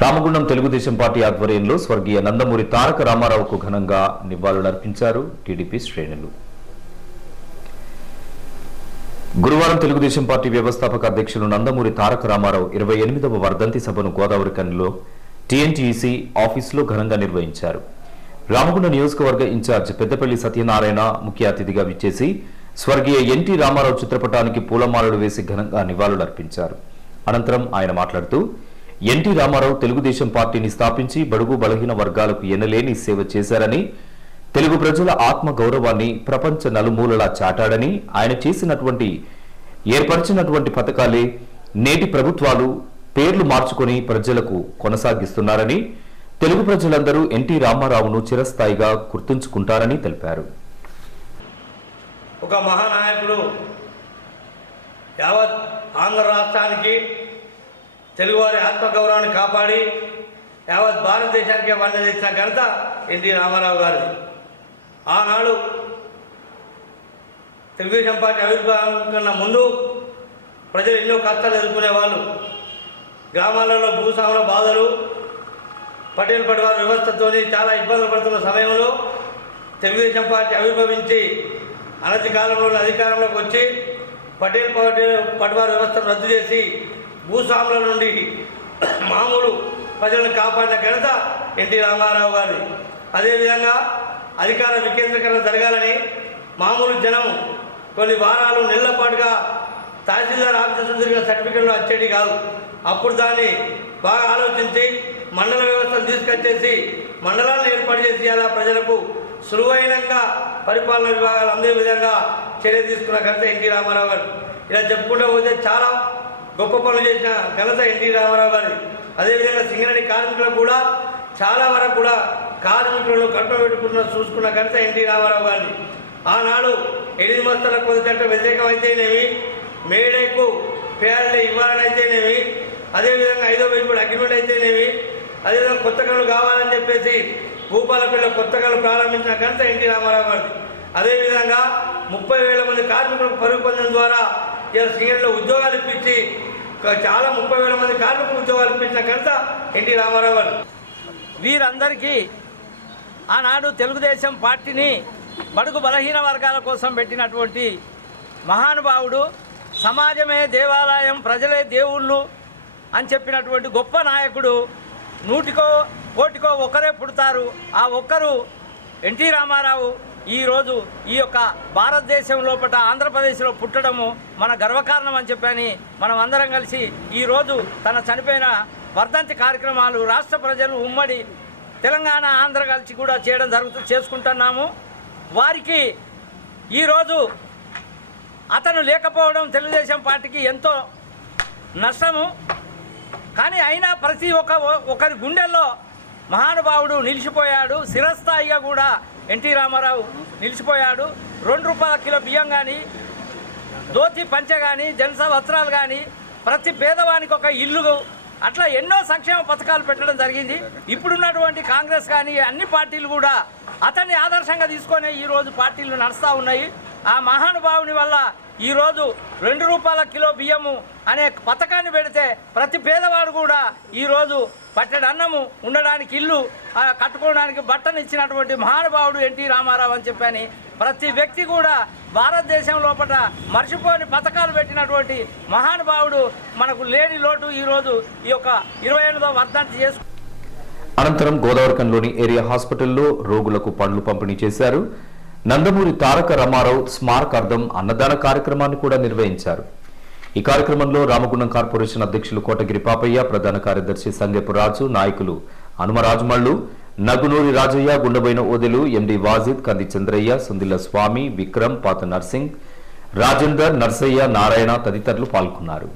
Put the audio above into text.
Ramagundam Telugu Desam party ఆధ్వర్యంలో స్వర్గీయ నందమూరి తారక రామారావుకు ఘనంగా నివాళులర్పించారు టీడీపీ శ్రేణులు. గురువారం తెలుగుదేశం పార్టీ వ్యవస్థాపక అధ్యక్షులు నందమూరి తారక రామారావు ఇరవై ఎనిమిదవ వర్ధంతి సభను గోదావరి కన్నులో టీఎన్టీఈసీ ఆఫీసులో ఘనంగా నిర్వహించారు. రామగుండ నియోజకవర్గ ఇన్ఛార్జ్ పెద్దపల్లి సత్యనారాయణ ముఖ్య అతిథిగా విచ్చేసి స్వర్గీయ ఎన్టీ రామారావు చిత్రపటానికి పూలమాలలు వేసి ఘనంగా నివాళులర్పించారు. అనంతరం ఆయన మాట్లాడుతూ ఎన్టీ రామారావు తెలుగుదేశం పార్టీని స్థాపించి బడుగు బలహీన వర్గాలకు ఎనలేని సేవ చేశారని తెలుగు ప్రజల ఆత్మ గౌరవాన్ని ప్రపంచ నలుమూలలా చాటాడని ఆయన చేసినటువంటి ఏర్పరిచినటువంటి పథకాలే నేటి ప్రభుత్వాలు పేర్లు మార్చుకొని ప్రజలకు కొనసాగిస్తున్నారని తెలుగు ప్రజలందరూ ఎన్టీ రామారావును చిరస్థాయిగా గుర్తుంచుకుంటారని తెలిపారు. ఒక మహానాయకుడు యావత్ ఆంధ్ర రాష్ట్రానికి తెలుగువారి ఆత్మగౌరవాన్ని కాపాడి యావత్ భారతదేశానికి వన్నె ఘనత ఎన్టీ రామారావు గారు ఆనాడు తెలుగుదేశం పార్టీ ఆవిర్భావం కన్నా ముందు ప్రజలు ఎన్నో కష్టాలు ఎదుర్కొనేవాళ్ళు గ్రామాలలో భూస్వాముల బాధలు పటేల్ పటివారి వ్యవస్థతోని చాలా ఇబ్బందులు పడుతున్న సమయంలో తెలుగుదేశం పార్టీ ఆవిర్భవించి అనతి కాలంలో అధికారంలోకి వచ్చి పటేల్ పటేల్ పటివారి వ్యవస్థను రద్దు చేసి భూస్వాముల నుండి మామూలు ప్రజలను కాపాడిన ఘనత ఎన్టీ రామారావు గారి. అదేవిధంగా అధికార వికేంద్రీకరణ జరగాలని మామూలు జనం కొన్ని వారాలు నెలల పాటుగా తహసీల్దార్ ఆఫీసర్ తిరిగిన సర్టిఫికెట్లు వచ్చేటి కాదు. అప్పుడు దాన్ని బాగా ఆలోచించి మండల వ్యవస్థను తీసుకొచ్చేసి మండలాన్ని ఏర్పాటు చేసి అలా ప్రజలకు సులువైనంగా పరిపాలన విభాగాలు అందే విధంగా చర్య తీసుకున్న ఘనత ఎన్టీ రామారావు గారు. ఇలా చెప్పుకుంటూ పోతే చాలా గొప్ప పనులు చేసిన ఘనత ఎన్టీ రామారావు గారి అదేవిధంగా సింగరేణి కార్మికులకు కూడా చాలా వరకు కూడా కార్మికులను కట్ట పెట్టుకున్న చూసుకున్న ఘనత ఎన్టీ రామారావు గారిని ఆనాడు ఎనిమిది మస్తల కొద్ది చట్టం వ్యతిరేకం అయితేనేమి మేడేకు పేర్లు ఇవ్వాలని అయితేనేమి అదేవిధంగా ఐదో వైపు అగ్రిమెంట్ అయితేనేమి అదేవిధంగా కొత్త కళ్ళు కావాలని చెప్పేసి భూపాలపల్లిలో కొత్త కళ్ళు ప్రారంభించిన ఘనత ఎన్టీ రామారావు గారిది. అదేవిధంగా ముప్పై వేల మంది కార్మికులకు పరుగు పొందడం ద్వారా ఇలా సింగరేణిలో ఉద్యోగాలు ఇప్పించి చాలా ముప్పై వేల మంది కార్మికులు ఉద్యోగాలు ఇప్పించిన ఘనత ఎన్టీ రామారావు గారు. వీరందరికీ ఆనాడు తెలుగుదేశం పార్టీని బడుగు బలహీన వర్గాల కోసం పెట్టినటువంటి మహానుభావుడు సమాజమే దేవాలయం ప్రజలే దేవుళ్ళు అని చెప్పినటువంటి గొప్ప నాయకుడు నూటికో కోటికో ఒక్కరే పుడతారు. ఆ ఒక్కరు ఎన్టీ రామారావు ఈరోజు ఈ యొక్క భారతదేశం లోపల ఆంధ్రప్రదేశ్లో పుట్టడము మన గర్వకారణం అని చెప్పని మనం అందరం కలిసి ఈరోజు తన చనిపోయిన వర్ధంతి కార్యక్రమాలు రాష్ట్ర ప్రజలు ఉమ్మడి తెలంగాణ ఆంధ్ర కలిసి కూడా చేయడం జరుగుతూ చేసుకుంటున్నాము. వారికి ఈరోజు అతను లేకపోవడం తెలుగుదేశం పార్టీకి ఎంతో నష్టము. కానీ అయినా ప్రతి ఒక్క ఒకరి గుండెల్లో మహానుభావుడు నిలిచిపోయాడు. శిరస్థాయిగా కూడా ఎన్టీ రామారావు నిలిచిపోయాడు. రెండు రూపాయల కిలో బియ్యం కానీ ధోతి పంచ కానీ జనస వస్త్రాలు కానీ ప్రతి పేదవానికి ఒక ఇల్లు. అట్లా ఎన్నో సంక్షేమ పథకాలు పెట్టడం జరిగింది. ఇప్పుడున్నటువంటి కాంగ్రెస్ కానీ అన్ని పార్టీలు కూడా అతన్ని ఆదర్శంగా తీసుకొని ఈరోజు పార్టీలు నడుస్తూ ఉన్నాయి. ఆ మహానుభావుని వల్ల ఈరోజు రెండు రూపాయల కిలో బియ్యము అనే పథకాన్ని పెడితే ప్రతి పేదవాడు కూడా ఈరోజు పట్టెడు అన్నము ఉండడానికి ఇల్లు కట్టుకోవడానికి బట్టను ఇచ్చినటువంటి మహానుభావుడు ఎన్టీ రామారావు అని చెప్పని ప్రతి వ్యక్తి కూడా భారతదేశం లోపల మర్చిపోని పథకాలు పెట్టినటువంటి మహానుభావుడు మనకు లేని లోటు ఈరోజు ఈ యొక్క ఇరవై ఎనిమిదో వర్ధంతి చేసుకు అనంతరం గోదావరికంలోని ఏరియా హాస్పిటల్లో రోగులకు పండ్లు పంపిణీ చేశారు. నందమూరి తారక రామారావు స్మారకార్థం అన్నదాన కార్యక్రమాన్ని కూడా నిర్వహించారు. ఈ కార్యక్రమంలో రామగుండం కార్పొరేషన్ అధ్యక్షులు కోటగిరి పాపయ్య ప్రధాన కార్యదర్శి సంగపు రాజు నాయకులు హనుమరాజుమళ్ళు నగునూరి రాజయ్య గుండబైన ఓదెలు ఎండి వాజిద్ కంది చంద్రయ్య సుందిల్ల స్వామి విక్రమ్ పాత నర్సింగ్ రాజేందర్ నర్సయ్య నారాయణ తదితరులు పాల్గొన్నారు.